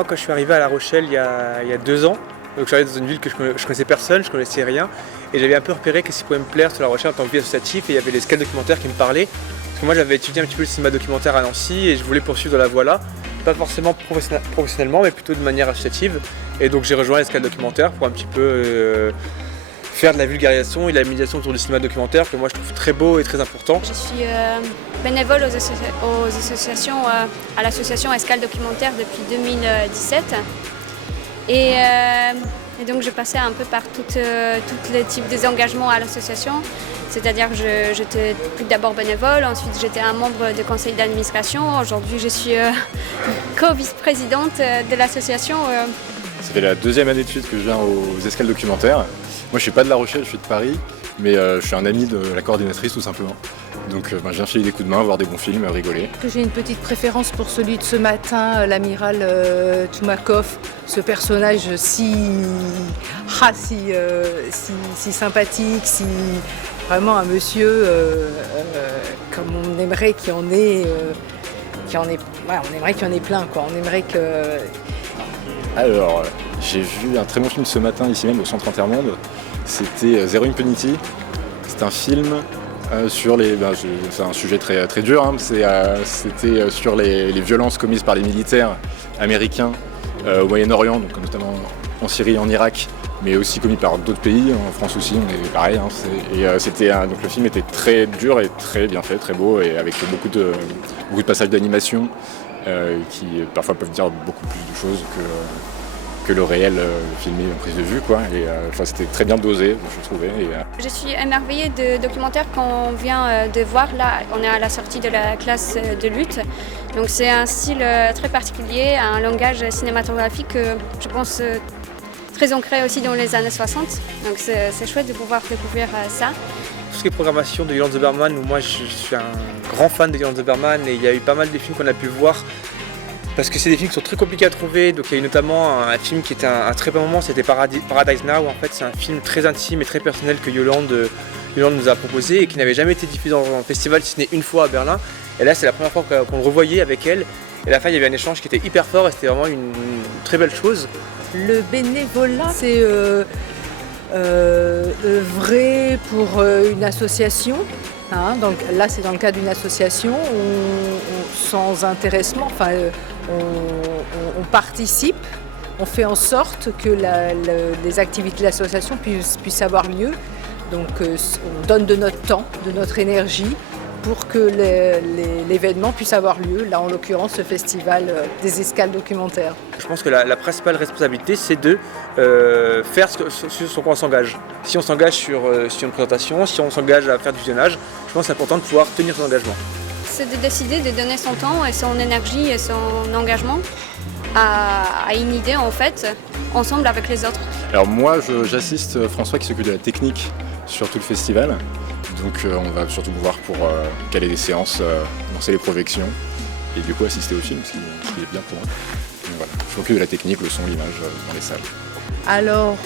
moi, quand je suis arrivé à La Rochelle il y a 2 ans, donc je suis arrivé dans une ville que je connaissais personne, je connaissais rien, et j'avais un peu repéré qu'est-ce qui pouvait me plaire sur La Rochelle en tant que vie associative, et il y avait les scales documentaires qui me parlaient. Parce que moi, j'avais étudié un petit peu le cinéma documentaire à Nancy, et je voulais poursuivre dans la voie-là, pas forcément professionnellement, mais plutôt de manière associative. Et donc j'ai rejoint les scales documentaires pour un petit peu faire de la vulgarisation et de la médiation autour du cinéma documentaire, que moi je trouve très beau et très important. Je suis bénévole aux associations, à l'association Escale Documentaire depuis 2017. Et donc je passais un peu par tous les types des engagements à l'association. C'est-à-dire que j'étais d'abord bénévole, ensuite j'étais un membre du conseil d'administration. Aujourd'hui je suis co-vice-présidente de l'association. Ça fait la 2e année de suite que je viens aux Escales Documentaires. Moi je suis pas de La Rochelle, je suis de Paris, mais je suis un ami de la coordinatrice tout simplement. Donc je viens filer des coups de main, voir des bons films, rigoler. J'ai une petite préférence pour celui de ce matin, l'amiral Toumakov, ce personnage si sympathique, si vraiment un monsieur comme on aimerait qu'il y en ait, on aimerait qu'il y en ait plein, quoi. On aimerait que... Alors, j'ai vu un très bon film ce matin, ici même au Centre Intermonde. C'était Zero Impunity. C'est un film sur les... c'est un sujet très, très dur, hein. C'était sur les violences commises par les militaires américains au Moyen-Orient, donc notamment en Syrie et en Irak, mais aussi commis par d'autres pays. En France aussi, on est pareil. Hein. Donc le film était très dur et très bien fait, très beau, et avec beaucoup de passages d'animation qui parfois peuvent dire beaucoup plus de choses que le réel filmé en prise de vue, quoi. Et c'était très bien dosé, je trouvais. Je suis émerveillée de documentaires qu'on vient de voir là. On est à la sortie de la classe de lutte. Donc c'est un style très particulier, un langage cinématographique, je pense, très ancré aussi dans les années 60. Donc c'est chouette de pouvoir découvrir ça. Tout ce qui est programmation de Yolande Zoberman, où moi je suis un grand fan de Yolande Zoberman, et il y a eu pas mal de films qu'on a pu voir. Parce que c'est des films qui sont très compliqués à trouver, donc il y a eu notamment un film qui était un très bon moment, c'était Paradise Now. En fait c'est un film très intime et très personnel que Yolande nous a proposé et qui n'avait jamais été diffusé dans un festival, si ce n'est une fois à Berlin. Et là c'est la première fois qu'on le revoyait avec elle, et à la fin il y avait un échange qui était hyper fort et c'était vraiment une très belle chose. Le bénévolat, c'est œuvrer pour une association. Hein, donc là c'est dans le cadre d'une association, sans intéressement, on participe, on fait en sorte que les activités de l'association puissent avoir lieu. Donc on donne de notre temps, de notre énergie pour que l'événement puisse avoir lieu, là en l'occurrence ce festival des escales documentaires. Je pense que la principale responsabilité c'est de faire sur quoi on s'engage. Si on s'engage sur une présentation, si on s'engage à faire du visionnage, je pense que c'est important de pouvoir tenir son engagement. C'est de décider de donner son temps et son énergie et son engagement à une idée en fait, ensemble avec les autres. Alors moi j'assiste François qui s'occupe de la technique sur tout le festival. Donc on va surtout pouvoir pour caler des séances, lancer les projections et du coup assister au film, ce qui est bien pour moi. Donc, voilà. Je m'occupe de la technique, le son, l'image dans les salles. Alors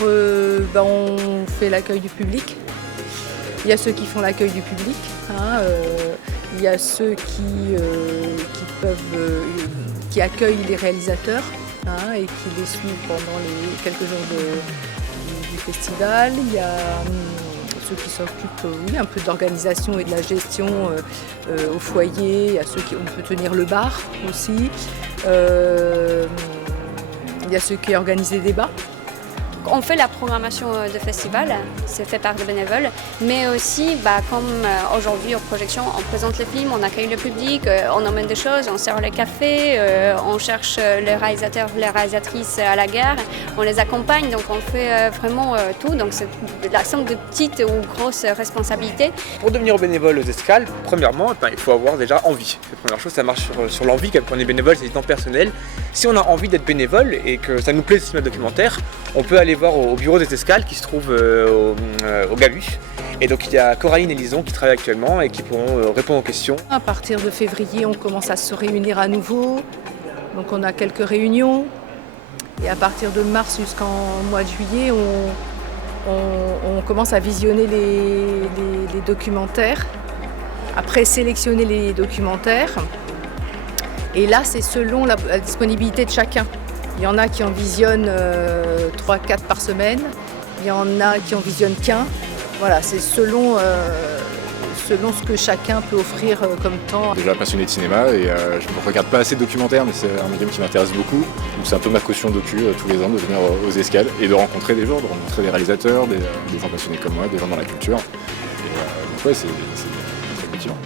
on fait l'accueil du public. Il y a ceux qui font l'accueil du public. Il y a ceux qui accueillent les réalisateurs et qui les suivent pendant les quelques jours du festival. Il y a ceux qui s'occupent un peu d'organisation et de la gestion au foyer. Il y a ceux qui on peut tenir le bar aussi. Il y a ceux qui organisent des débats. On fait la programmation de festival, c'est fait par des bénévoles, mais aussi comme aujourd'hui aux projections, on présente les films, on accueille le public, on emmène des choses, on sert les cafés, on cherche les réalisateurs, les réalisatrices à la gare, on les accompagne, donc on fait vraiment tout, donc c'est la somme de petites ou grosses responsabilités. Pour devenir bénévole aux escales, premièrement, il faut avoir déjà envie. La première chose, ça marche sur l'envie, quand on est bénévole, c'est du temps personnel. Si on a envie d'être bénévole et que ça nous plaît le cinéma documentaire, on peut aller voir au bureau des escales qui se trouve au Galu. Et donc il y a Coraline et Lison qui travaillent actuellement et qui pourront répondre aux questions. À partir de février, on commence à se réunir à nouveau. Donc on a quelques réunions. Et à partir de mars jusqu'en mois de juillet, on commence à visionner les documentaires, à présélectionner les documentaires. Et là, c'est selon la disponibilité de chacun. Il y en a qui en visionnent 3-4 par semaine, il y en a qui en visionnent qu'un. Voilà, c'est selon ce que chacun peut offrir comme temps. Déjà passionné de cinéma et je ne regarde pas assez de documentaires, mais c'est un médium qui m'intéresse beaucoup. Donc c'est un peu ma caution docu tous les ans de venir aux Escales et de rencontrer des gens, de rencontrer des réalisateurs, des gens passionnés comme moi, des gens dans la culture. Et donc ouais, c'est très motivant.